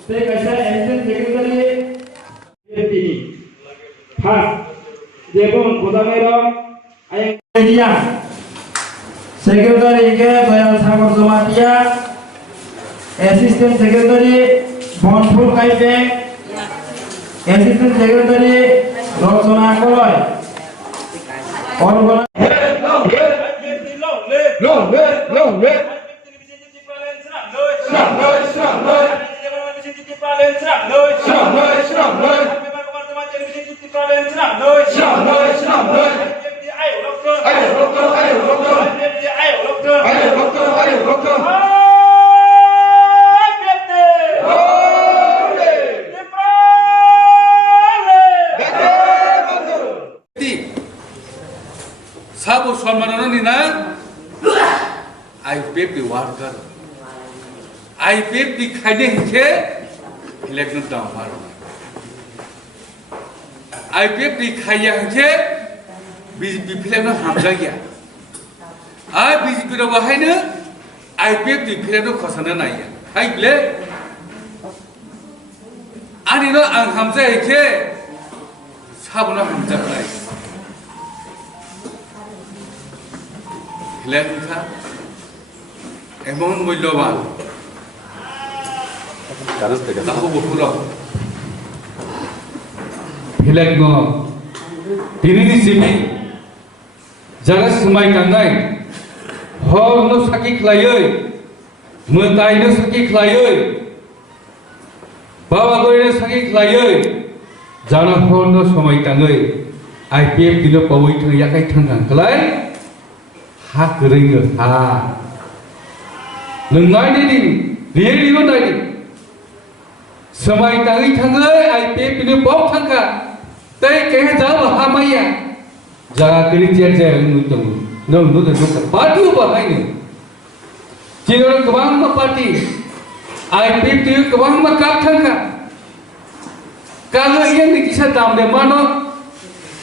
Saya kaisa assistant secretary Tini. First, Jepun Kodamero ayang media. Secretary ke Bayal Sabha Jamatia. Assistant secretary Bonful Kaipe. Assistant secretary Rakrwna Bagwi. All Sabu Salmanana Nina IPFT worker IPFT Kanye election down IPFT Kaya BJP plan Hamzaya I BJP Bahina IPFT plan Kosana Naya I blame Anino and Hamza Sabuna Hamza Lemka Emon Mulovan Tahu Bukuro Hilagmo Tini Simi Janas Sumai Kangai Hor no Saki Klayoy Mutai no Saki Klayoy Baba Goy no Saki Klayoy Jana Hor no Sumai Kangai IPF Dino Pawit Yakai Tangan Kalai Hak ring ha. Lengai ni, dia ni mana ni? Semai tangi tangai, IPF ini bau tangga. Tapi kaya jauh hamaya. Jaga kerja jaga nutung, nutung nutung. Parti apa ini? Jika kebang ma parti, IPF itu kebang ma kap tangga. Kalau yang dikisah dalam demano,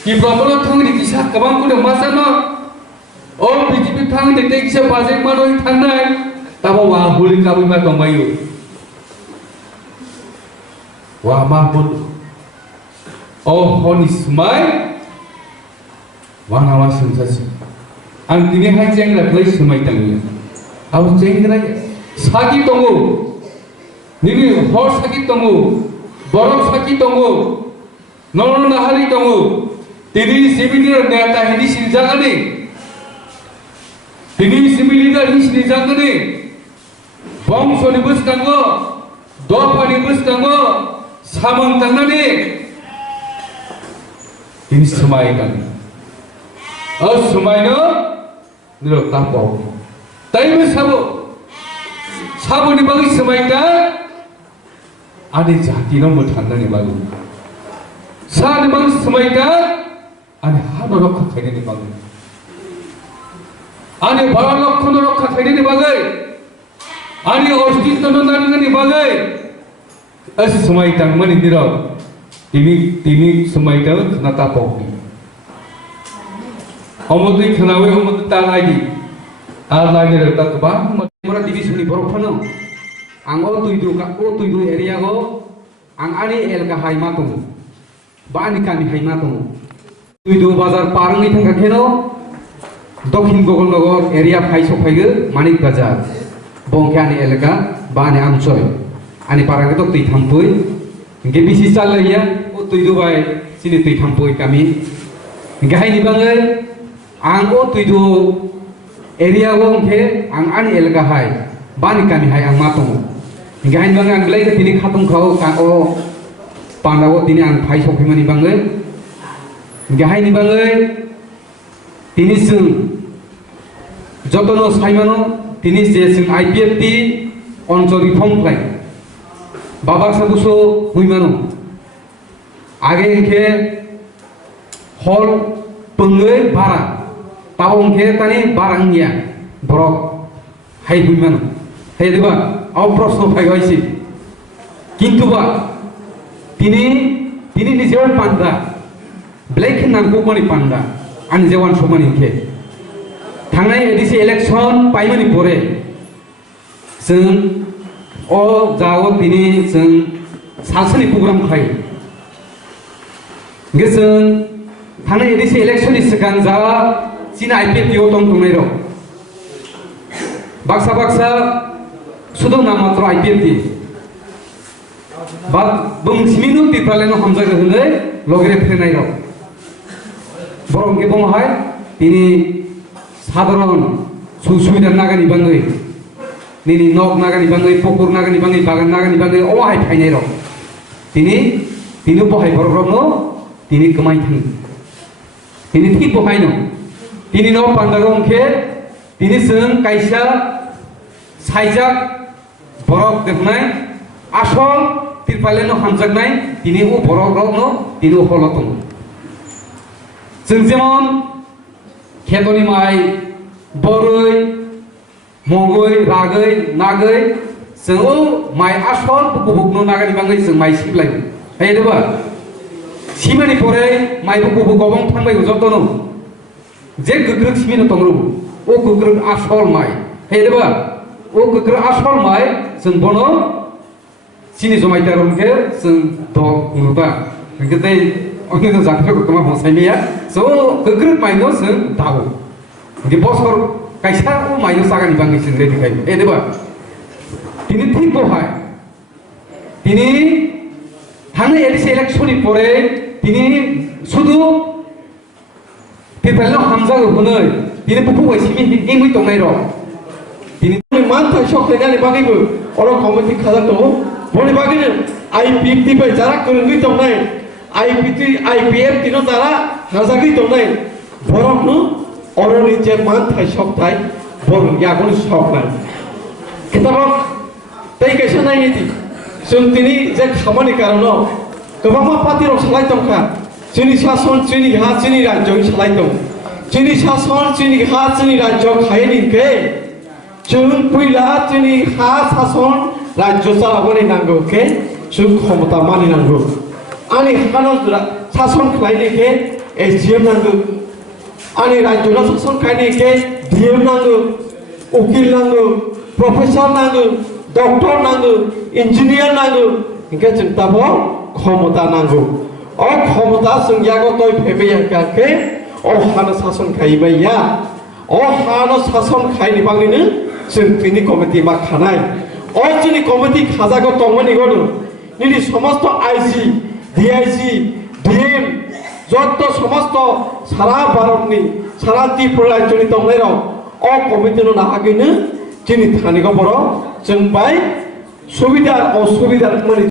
kibramolo thang dikisah kebang kuda masa no. Oh, BJP thang detek siya pasang manoy thang na tabo wahuli kawi matong mayu wah mahbud oh honis mai wana wasun sasi ang tini hai jeng la klai sumai tangi aw jeng la sagi tongu nini hor sagi tongu borok sagi tongu non nahari tongu tini sibini neta hindi sinjagani Tini similida his nizangani, bong sonibus kango, dopanibus kango, samang tangani. Tini semai kan, semai no, nilo tapau. Tapi sabu ni bagi semai kan, ada jati no mutanda ni bagi. Sa ni bagi semai kan, ada hanorok kaya ni bagi. Ani barang kono rokha thayni bagai ani ostitto no nani bagai as samai tang mani diro tini samai tang nata pau omodui khanawe omod talai alai ne ta ba mora tini suni borok phano ango tuidu area go ang ani el ka haima tu ba ani kami haima tu tuidu bazar parang ni thanga kheno Dokhin Gogolnogor area Phaiso Phaigu Manik Bazar Bongkani Elaka Bane Amchoy Ani Paragato Tui Thampui Gebisi Salaya O Tui Dubai Sini Tui Thampui Kami Gahai ni Bangai Ang O Tui Du area Wongke Ang Ani Elaka Hai Bani Kami Hai Ang Matong Gahai ni Bangai Ang Glai Tini Khatung Khao Ka O Pandao Tini Ang Phaiso Phimani Bangai Gahai ni Bangai Tini sung jotono saimano tini je sung IPFT onjori form play baba sabuso huimano age ke hol pengai bara tawong ke tani barangnya borok hai huimano hai deba au proshno phai hoisi kintu ba tini ni jewan panda black nam ko mani panda an jewan somani ke thangnai edisi election paimani pore जों o jao tini जों salsani program khai geseng thana edisi election ni sekan ja China IPFT otong tunai ro baksa sudah nama tro IPFT bat bung siminu titraleno hamjaga hule logere frenai ro borong ke bong hai tini সাধারণ সুবিধার নাগানি বাঙ্গই নিনি knock নাগানি বাঙ্গই পুকুর নাগানি বাঙ্গই বাগান নাগানি বাঙ্গই অহাই ফাইনাই rock তিনি বহাই বরগ্রনো তিনি কমাই Thani তিনি ঠিক বহাই ন তিনি ন পান্ডাগো অংখে তিনি जों কাইসা সাইজাক বরক দেখনাই আসল তিরপালেনো হামজাকনাই তিনি ও বরগ্রনো তিনি হলতম जों যেমন खेतनि माइ बरै मगै रागै नागै जों माइ आसल बुकुबुकनो नागानि बाङै जों माइ सिबलाय हाय देबा सिमानि परे माइ बुकुबुक गबं थांबाय जतनो जे गोग्रग सिमिनो तंग्रु ओ गोग्रग आसल माइ हाय देबा ओ गोग्रग आसल माइ जों बनो सिनि जमाइता रंगे जों द गुरुबा गते ओके तो जाखो कमा बसाइनिया सो गोग्रग माइनो जों दाव di bosor kaisa o mayo sagani bangi sin ready kai e deba tini ঠিক বহাই তিনি থানে এডিস ইলেকশনই পরে তিনি শুধু পিপালনো হামজা হনৈ তিনি পুপু ওইসিমি হিংই তংনাই র তিনি মানথা সকলেগানি বাগিবো অর কমিটি খাজা তো বনি বাগিনে আইপিএফটি বাই যারা করুই তংনাই আইপিএফ তিনো তারা হাজাগি তংনাই বরংনো অরনি যে মানথাই সবথাই বরং ইয়াগনি সব নাই কিতাবক তাই কেসা নাই নীতি जों তিনি যে খামানি কারণ गोबां पार्टीर सालायदोंखा जोंनि सासन जोंनि हा जोंनि राज्योआव सालायदों जोंनि सासन जोंनि हा जोंनि राज्योआव खायनिखे जों फैला जोंनि हा सासन राज्यो जालाबोनाय नांगौखे जों क्षमता मानिनांगौ आंनि हानो सासन खालायनिखे एसडिएम नांगौ आंनि राज्योआव सासन खालायनिखे डिएम नांगौ उकिल नांगौ प्रफेसर नांगौ डक्टर नांगौ इन्जिनियार नांगौ इनके जों दाबो क्षमता नांगौ अ क्षमता जों यागो तय फेबेयाखै अ हानो सासन खायबाया अ हानो सासन खायनि बांनिनो जों तिनि कमिटि मा खानाय अ जोंनि कमिटि खाजागो तंमनि गदो निनि समस्त आईसी डीआईसी डीएम যত সমস্ত সারা ভারতনি সারা ত্রিপুরা রাজ্যনি তংনাই র अ कमिटिनो नाहागैनो जोंनि थानिगो बर' जों बाय सुबिदा असुबिदा माने